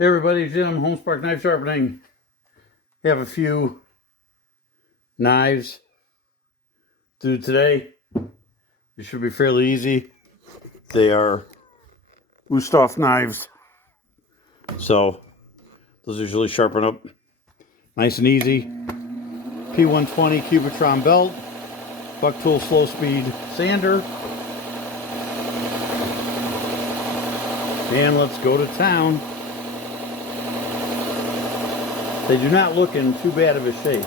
Hey everybody, Jim, Homespark Knife Sharpening. We have a few knives to do today. They should be fairly easy. They are Wusthof knives, so those usually sharpen up nice and easy. P120 Cubitron belt, Bucktool slow speed sander, and let's go to town. They do not look in too bad of a shape.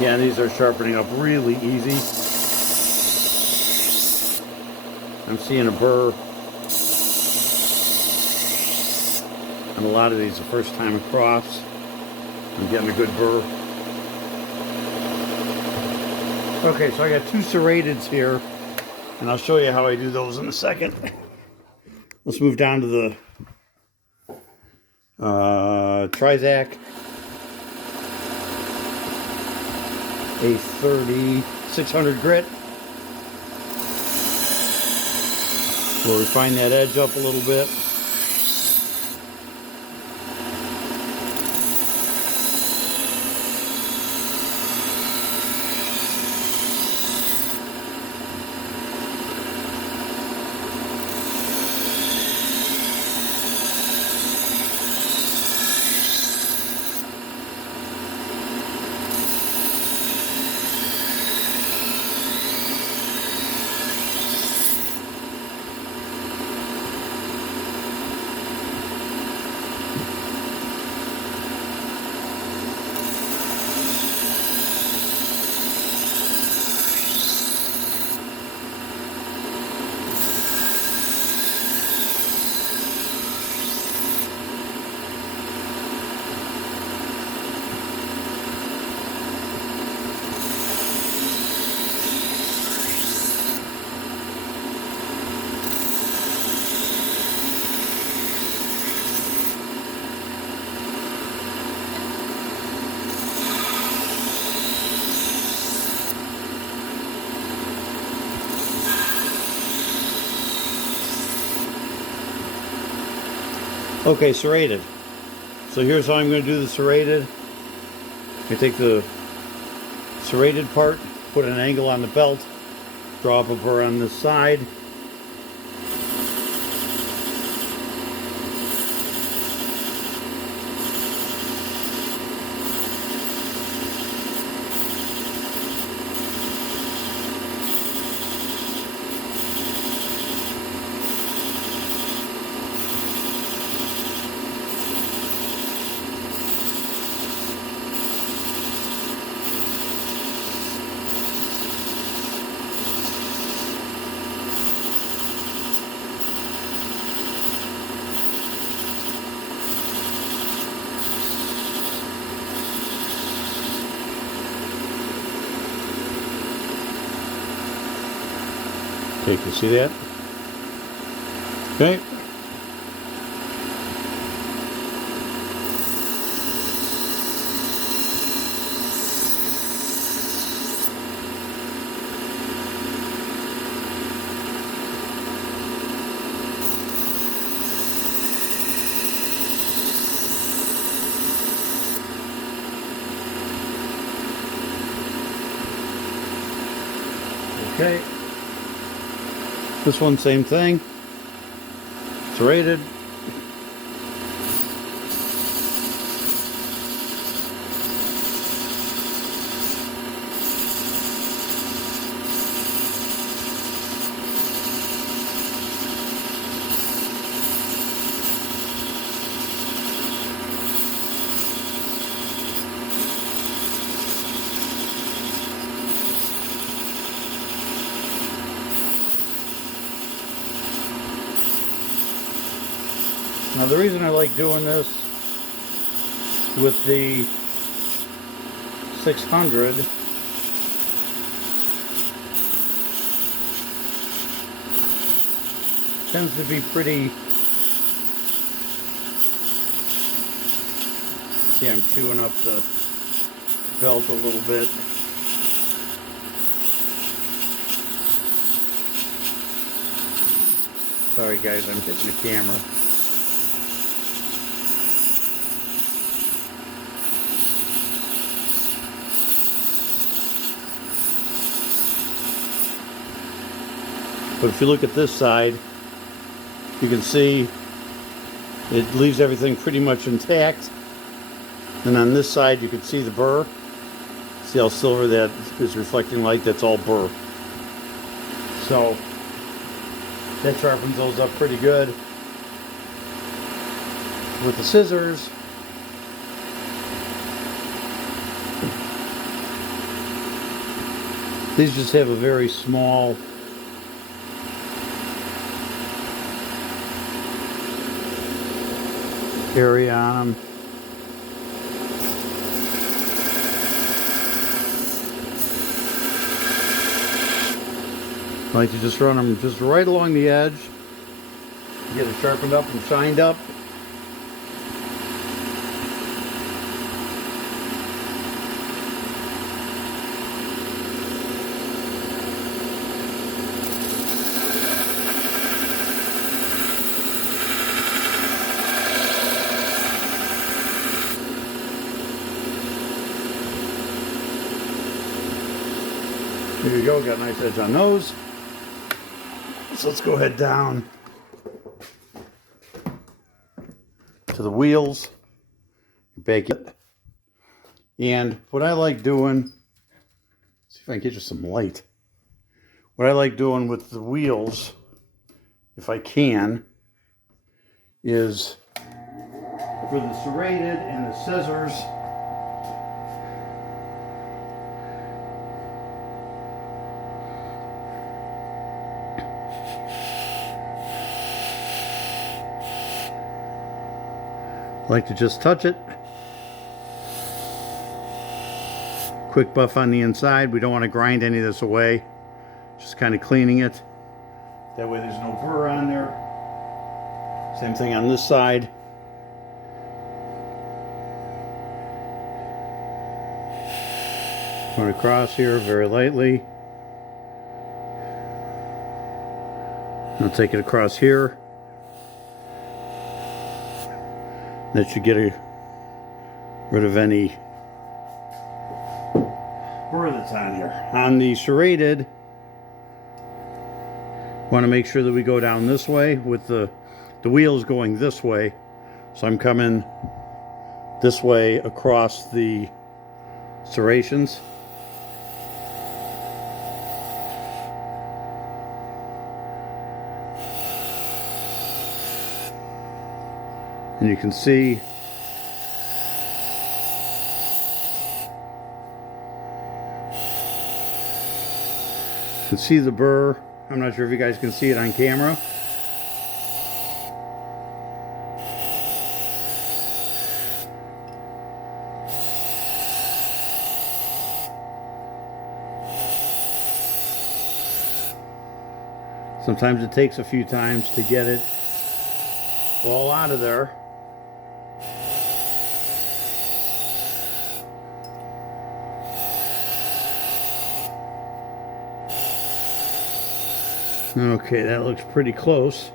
Yeah, these are sharpening up really easy. I'm seeing a burr on a lot of these the first time across. I'm getting a good burr. Okay, so I got two serrateds here, and I'll show you how I do those in a second. Let's move down to the Trizact A30 600 grit. We'll refine that edge up a little bit. Okay, serrated. So here's how I'm going to do the serrated. I take the serrated part, put an angle on the belt, draw up a burr on this side. Okay, can you see that? Okay. Okay. This one, same thing. Serrated. Now the reason I like doing this with the 600 tends to be pretty, see, I'm chewing up the belt a little bit. Sorry guys, I'm hitting the camera. But if you look at this side, you can see it leaves everything pretty much intact. And on this side, you can see the burr. See how silver that is reflecting light? That's all burr. So that sharpens those up pretty good. With the scissors, these just have a very small area on them. I like to just run them just right along the edge, get it sharpened up and shined up. There you go, got a nice edge on those. So let's go ahead down to the wheels, bake it. And what I like doing, see if I can get you some light. What I like doing with the wheels, if I can, is for the serrated and the scissors, I like to just touch it. Quick buff on the inside. We don't want to grind any of this away. Just kind of cleaning it. That way there's no burr on there. Same thing on this side. Going across here very lightly. I'll take it across here. That should get rid of any burr that's on here. On the serrated, want to make sure that we go down this way with the wheels going this way. So I'm coming this way across the serrations. And you can see you can see the burr. I'm not sure if you guys can see it on camera. Sometimes it takes a few times to get it all out of there. Okay, that looks pretty close.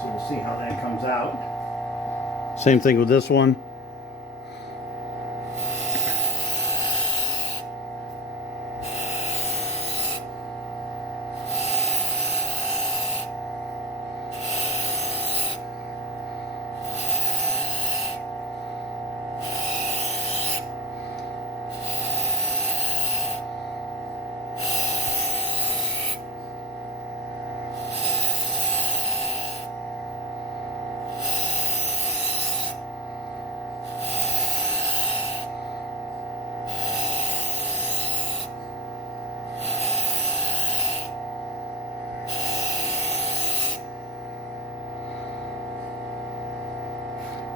So we'll see how that comes out. Same thing with this one.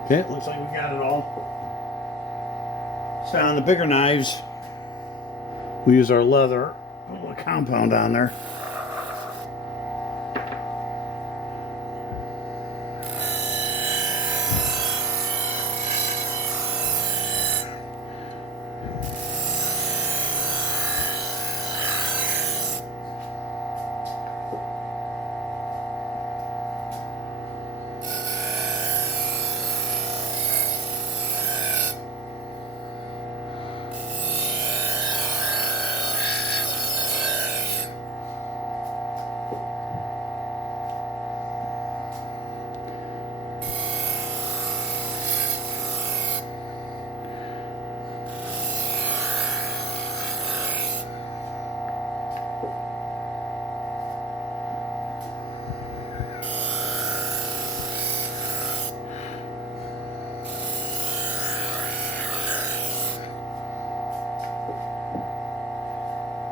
Okay, it looks like we got it all. So on the bigger knives, we use our leather, put a little compound on there.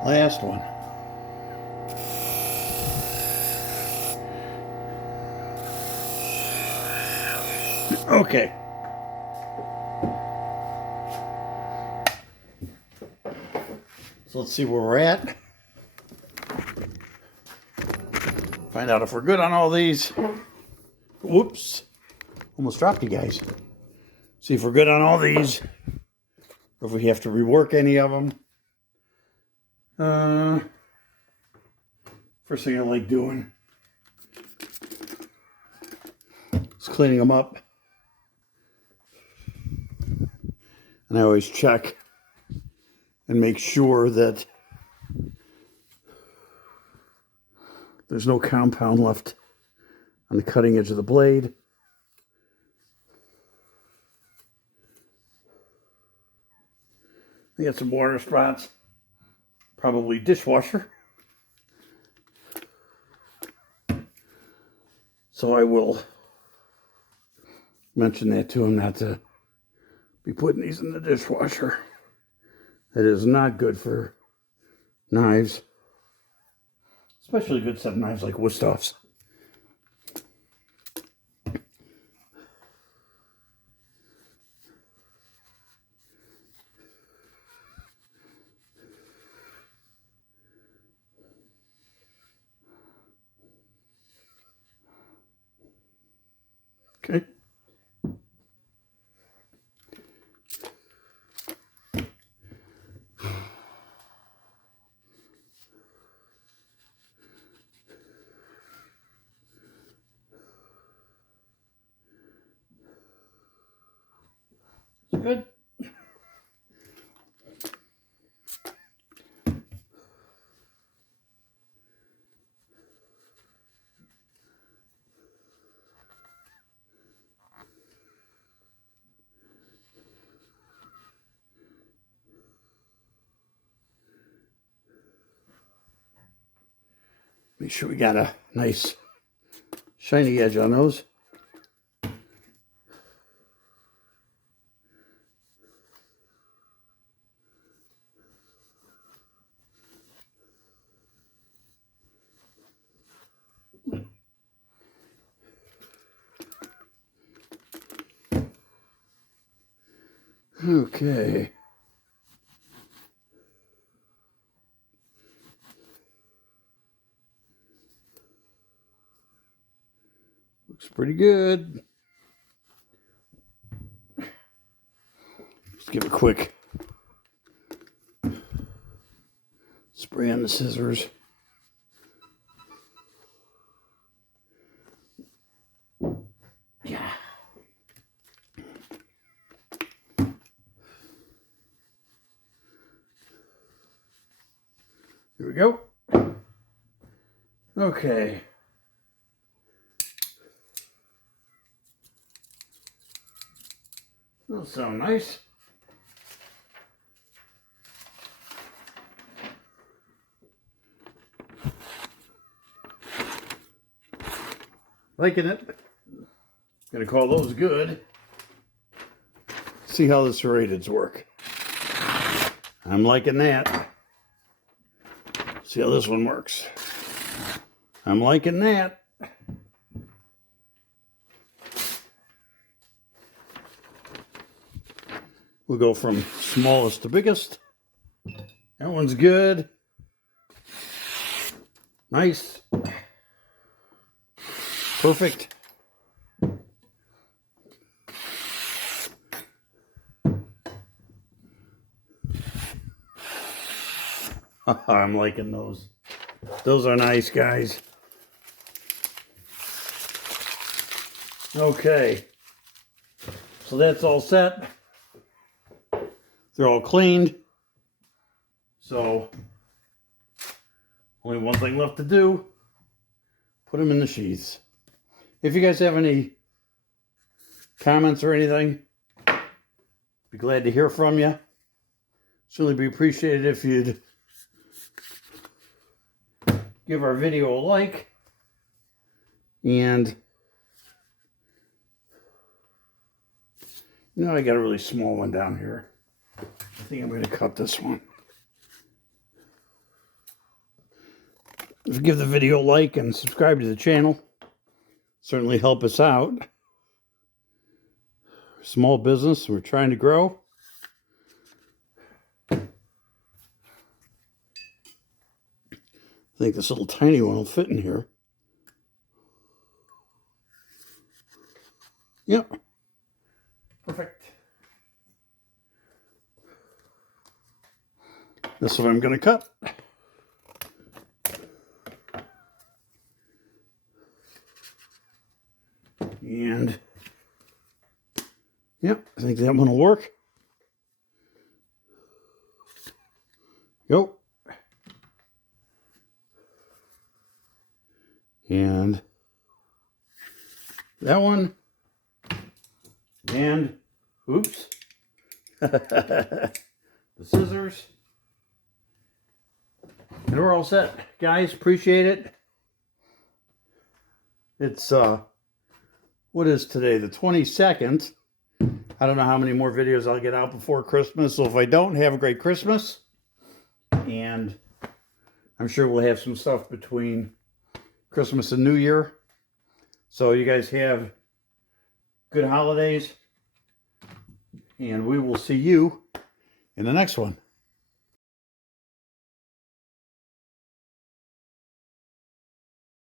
Last one. Okay. So let's see where we're at. Find out if we're good on all these. Whoops. Almost dropped you guys. See if we're good on all these. Or if we have to rework any of them. First thing I like doing is cleaning them up. And I always check and make sure that there's no compound left on the cutting edge of the blade. I got some water spots, probably dishwasher. So I will mention that to him, not to be putting these in the dishwasher. It is not good for knives, especially good set knives like Wusthoфs. Okay. Good. Make sure we got a nice shiny edge on those. Okay. Looks pretty good. Just give a quick spray on the scissors. Yeah. Here we go. Okay. That'll sound nice. Liking it. Gonna call those good. See how the serrateds work. I'm liking that. See how this one works. I'm liking that. We'll go from smallest to biggest. That one's good. Nice. Perfect. I'm liking those. Those are nice, guys. Okay. So that's all set. They're all cleaned. So only one thing left to do. Put them in the sheaths. If you guys have any comments or anything, be glad to hear from you. Certainly be appreciated if you'd give our video a like. And you know, I got a really small one down here. I think I'm going to cut this one. If you give the video a like and subscribe to the channel, certainly help us out. Small business, we're trying to grow. I think this little tiny one will fit in here. Yep. Perfect. This is what I'm going to cut. And yep, I think that one will work. Go. And that one. And oops. The scissors. And we're all set. Guys, appreciate it. It's what is today? The 22nd. I don't know how many more videos I'll get out before Christmas. So if I don't, have a great Christmas. And I'm sure we'll have some stuff between Christmas and New Year. So you guys have good holidays. And we will see you in the next one.